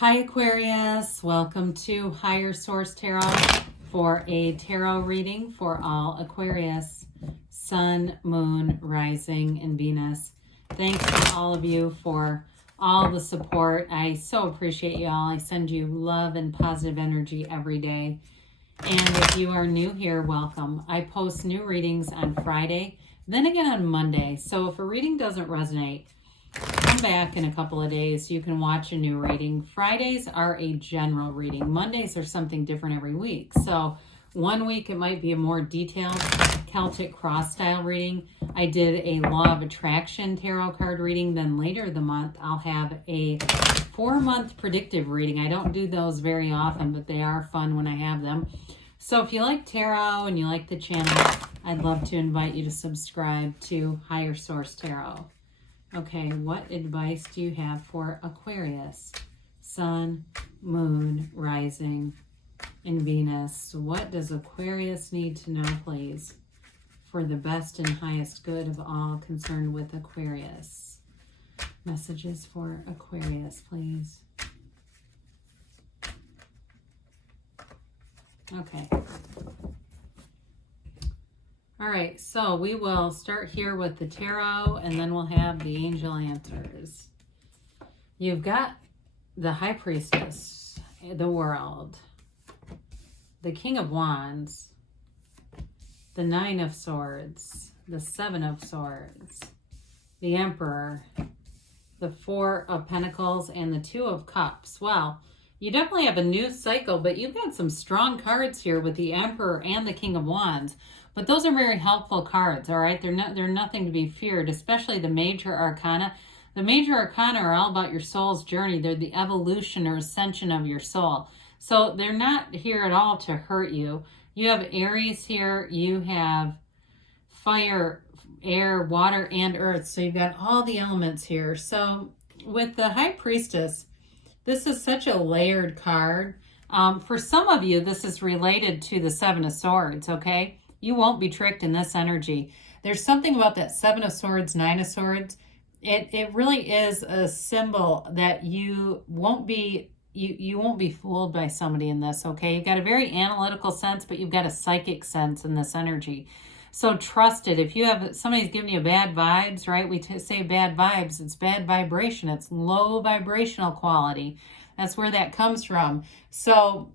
Hi Aquarius, welcome to Higher Source Tarot for a tarot reading for all Aquarius, Sun, Moon, Rising, and Venus. Thanks to all of you for all the support. I so appreciate you all. I send you love and positive energy every day. And if you are new here, welcome. I post new readings on Friday, then again on Monday. So if a reading doesn't resonate, come back in a couple of days. You can watch a new reading. Fridays are a general reading. Mondays are something different every week. So one week it might be a more detailed Celtic cross style reading. I did a Law of Attraction tarot card reading. Then later the month I'll have a 4-month predictive reading. I don't do those very often, but they are fun when I have them. So if you like tarot and you like the channel, I'd love to invite you to subscribe to Higher Source Tarot. Okay, what advice do you have for Aquarius, Sun, Moon, Rising, and Venus? What does Aquarius need to know, please, for the best and highest good of all concerned with Aquarius? Messages for Aquarius, please. Okay. All right, so we will start here with the tarot, and then we'll have the angel answers. You've got the High Priestess, the World, the King of Wands, the Nine of Swords, the Seven of Swords, the Emperor, the Four of Pentacles, and the Two of Cups. Well, you definitely have a new cycle, but you've got some strong cards here with the Emperor and the King of Wands. But those are very helpful cards, all right? They're nothing to be feared, especially the Major Arcana. The Major Arcana are all about your soul's journey. They're the evolution or ascension of your soul. So they're not here at all to hurt you. You have Aries here. You have fire, air, water, and earth. So you've got all the elements here. So with the High Priestess, this is such a layered card. For some of you, this is related to the Seven of Swords, okay? You won't be tricked in this energy. There's something about that Seven of Swords, Nine of Swords. It really is a symbol that you won't be fooled by somebody in this, okay? You've got a very analytical sense, but you've got a psychic sense in this energy. So trust it. If you have somebody's giving you bad vibes, right? We say bad vibes. It's bad vibration. It's low vibrational quality. That's where that comes from. So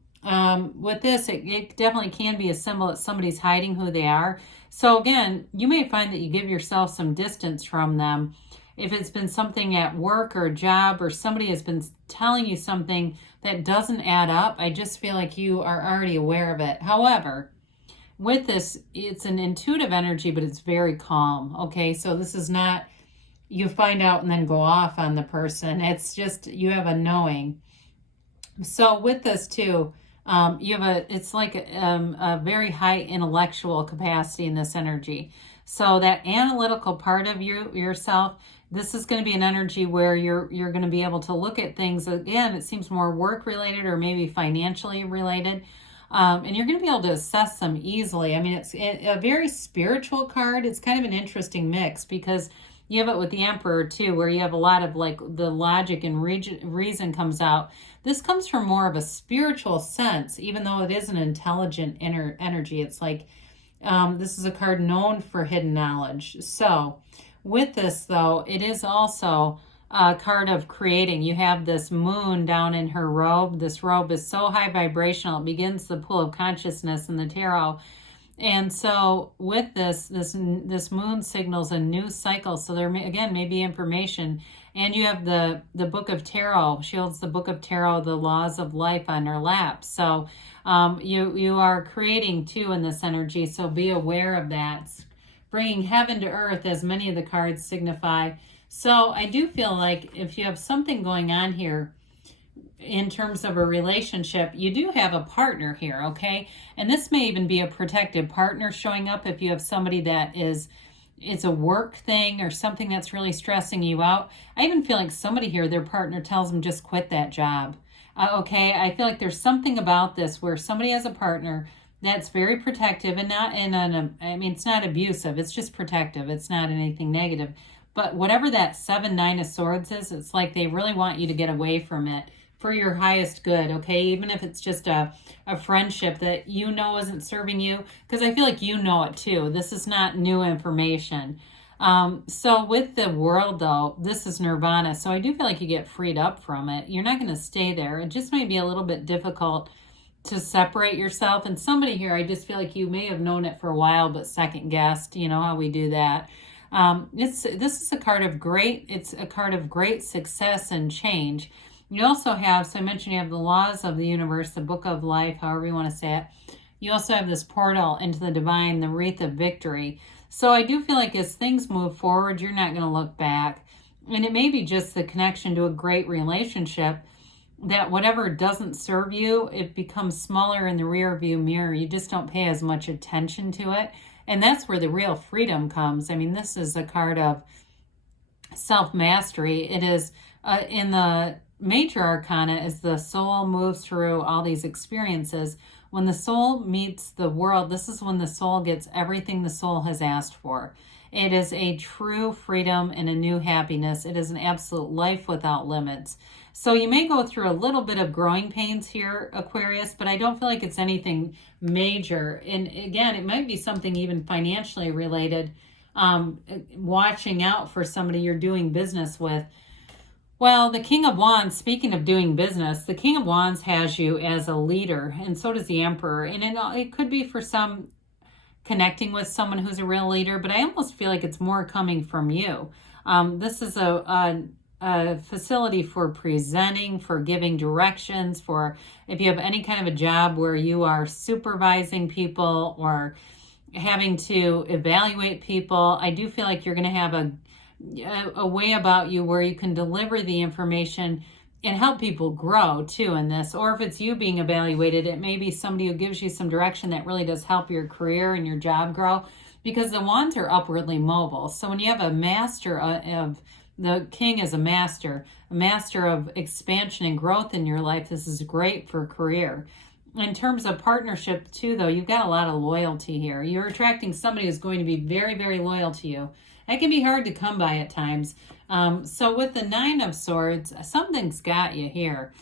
with this, it definitely can be a symbol that somebody's hiding who they are. So again, you may find that you give yourself some distance from them. If it's been something at work or a job, or somebody has been telling you something that doesn't add up, I just feel like you are already aware of it. However, with this, it's an intuitive energy, but it's very calm. Okay, so this is not you find out and then go off on the person. It's just you have a knowing. So with this too, you have it's like a very high intellectual capacity in this energy. So that analytical part of yourself, this is going to be an energy where you're going to be able to look at things. Again, it seems more work related or maybe financially related. And you're going to be able to assess them easily. I mean, it's a very spiritual card. It's kind of an interesting mix because you have it with the Emperor too, where you have a lot of like the logic and reason comes out. This comes from more of a spiritual sense, even though it is an intelligent energy. It's like this is a card known for hidden knowledge. So with this though, it is also a card of creating. You have this moon down in her robe. This robe is so high vibrational. It begins the pool of consciousness in the tarot. And so with this moon signals a new cycle. So there may be information. And you have the Book of Tarot. She holds the Book of Tarot, the laws of life on her lap. So you are creating too in this energy. So be aware of that. It's bringing heaven to earth, as many of the cards signify. So I do feel like if you have something going on here in terms of a relationship, you do have a partner here, okay? And this may even be a protected partner showing up if you have somebody that it's a work thing or something that's really stressing you out. I even feel like somebody here, their partner tells them just quit that job. Okay, I feel like there's something about this where somebody has a partner that's very protective and it's not abusive. It's just protective. It's not anything negative. But whatever that 7, 9 of Swords is, it's like they really want you to get away from it for your highest good, okay? Even if it's just a friendship that you know isn't serving you, because I feel like you know it too. This is not new information. So with the world though, this is nirvana. So I do feel like you get freed up from it. You're not going to stay there. It just might be a little bit difficult to separate yourself. And somebody here, I just feel like you may have known it for a while, but second guessed, you know how we do that. This is a card of it's a card of great success and change. You also have, so I mentioned you have the laws of the universe, the book of life, however you want to say it. You also have this portal into the divine, the wreath of victory. So I do feel like as things move forward, you're not going to look back. And it may be just the connection to a great relationship that whatever doesn't serve you, it becomes smaller in the rear view mirror. You just don't pay as much attention to it. And that's where the real freedom comes. I mean, this is a card of self-mastery. It is in the major arcana as the soul moves through all these experiences. When the soul meets the world, this is when the soul gets everything the soul has asked for. It is a true freedom and a new happiness. It is an absolute life without limits. So you may go through a little bit of growing pains here, Aquarius, but I don't feel like it's anything major. And again, it might be something even financially related, watching out for somebody you're doing business with. Well, the King of Wands, speaking of doing business, the King of Wands has you as a leader, and so does the Emperor. And it could be for some connecting with someone who's a real leader, but I almost feel like it's more coming from you. This is a facility for presenting, for giving directions, for if you have any kind of a job where you are supervising people or having to evaluate people. I do feel like you're going to have a way about you where you can deliver the information and help people grow too in this. Or if it's you being evaluated, it may be somebody who gives you some direction that really does help your career and your job grow, because the wands are upwardly mobile. So when you have a master of the king is a master of expansion and growth in your life, this is great for career. In terms of partnership too, though, you've got a lot of loyalty here. You're attracting somebody who's going to be very, very loyal to you. That can be hard to come by at times. So with the Nine of Swords, something's got you here.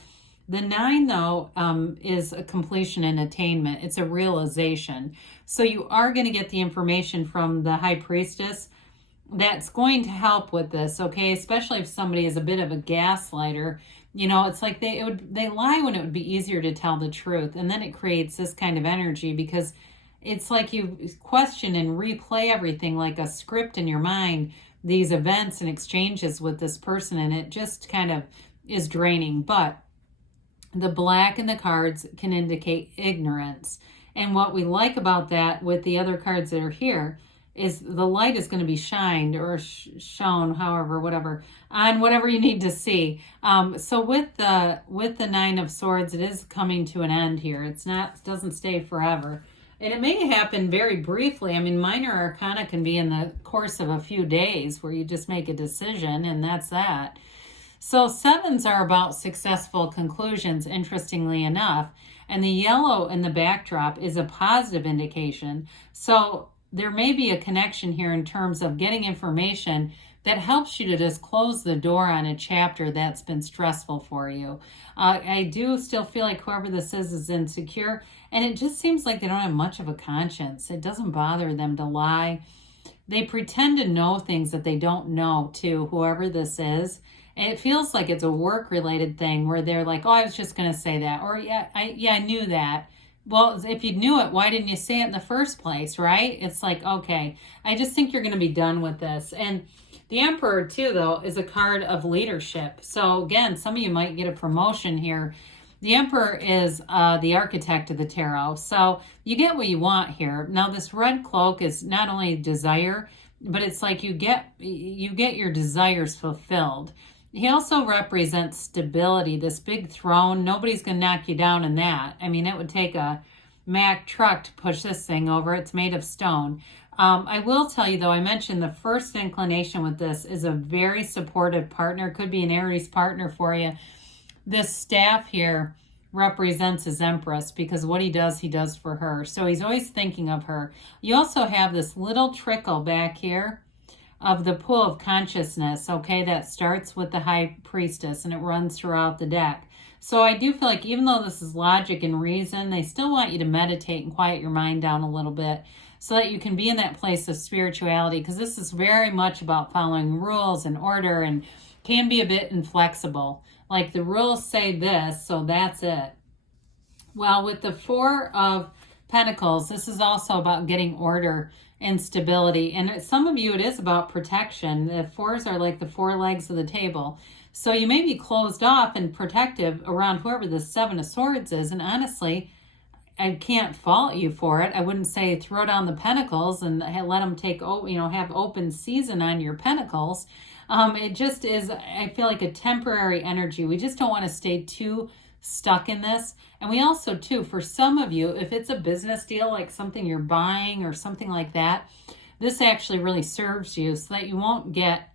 The 9, though, is a completion and attainment. It's a realization. So you are going to get the information from the High Priestess that's going to help with this, okay? Especially if somebody is a bit of a gaslighter. You know, it's like they lie when it would be easier to tell the truth. And then it creates this kind of energy because it's like you question and replay everything like a script in your mind, these events and exchanges with this person, and it just kind of is draining. But the black in the cards can indicate ignorance. And what we like about that with the other cards that are here is the light is going to be shined or shown, however, whatever, on whatever you need to see. So with the Nine of Swords, it is coming to an end here. It doesn't stay forever. And it may happen very briefly. I mean, minor arcana can be in the course of a few days where you just make a decision and that's that. So 7s are about successful conclusions, interestingly enough. And the yellow in the backdrop is a positive indication. So there may be a connection here in terms of getting information that helps you to just close the door on a chapter that's been stressful for you. I do still feel like whoever this is insecure, and it just seems like they don't have much of a conscience. It doesn't bother them to lie. They pretend to know things that they don't know to whoever this is. And it feels like it's a work-related thing where they're like, oh, I was just going to say that. Or, I knew that. Well, if you knew it, why didn't you say it in the first place, right? It's like, okay, I just think you're going to be done with this. And the Emperor, too, though, is a card of leadership. So, again, some of you might get a promotion here. The Emperor is the architect of the tarot. So you get what you want here. Now, this red cloak is not only desire, but it's like you get your desires fulfilled. He also represents stability, this big throne. Nobody's going to knock you down in that. I mean, it would take a Mack truck to push this thing over. It's made of stone. I will tell you, though, I mentioned the first inclination with this is a very supportive partner. Could be an Aries partner for you. This staff here represents his Empress because what he does for her. So he's always thinking of her. You also have this little trickle back here of the pool of consciousness, okay, that starts with the High Priestess and it runs throughout the deck. So I do feel like even though this is logic and reason, they still want you to meditate and quiet your mind down a little bit so that you can be in that place of spirituality, because this is very much about following rules and order and can be a bit inflexible. Like the rules say this, so that's it. Well, with the Four of Pentacles, this is also about getting order and stability. And some of you, it is about protection. The fours are like the four legs of the table. So you may be closed off and protective around whoever the Seven of Swords is. And honestly, I can't fault you for it. I wouldn't say throw down the pentacles and let them take, have open season on your pentacles. It just is, I feel like, a temporary energy. We just don't want to stay too stuck in this. And we also, too, for some of you, if it's a business deal, like something you're buying or something like that, this actually really serves you so that you won't get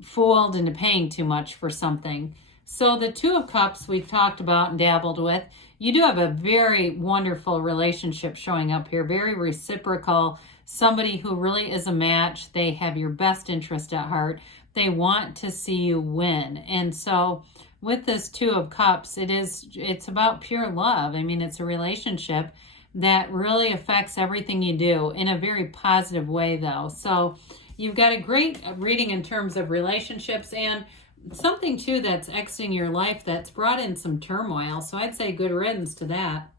fooled into paying too much for something. So the Two of Cups we've talked about and dabbled with. You do have a very wonderful relationship showing up here, very reciprocal, somebody who really is a match. They have your best interest at heart. They want to see you win. And so with this Two of Cups, it's about pure love. I mean, it's a relationship that really affects everything you do in a very positive way, though. So you've got a great reading in terms of relationships and something, too, that's exiting your life that's brought in some turmoil. So I'd say good riddance to that.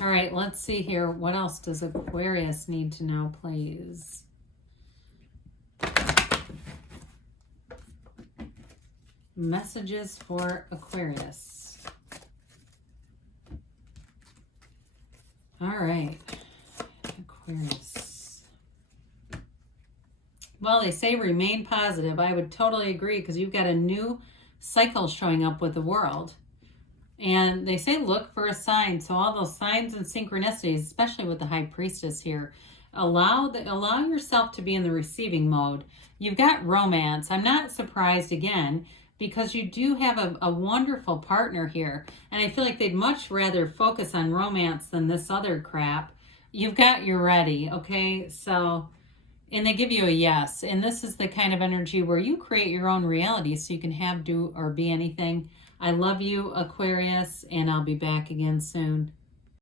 All right, let's see here. What else does Aquarius need to know, please? Messages for Aquarius. All right, Aquarius. Well, they say remain positive. I would totally agree, because you've got a new cycle showing up with the world. And they say look for a sign. So all those signs and synchronicities, especially with the High Priestess here, allow yourself to be in the receiving mode. You've got romance. I'm not surprised, again, because you do have a wonderful partner here. And I feel like they'd much rather focus on romance than this other crap. You've got your ready, okay? So, and they give you a yes. And this is the kind of energy where you create your own reality so you can have, do, or be anything. I love you, Aquarius, and I'll be back again soon.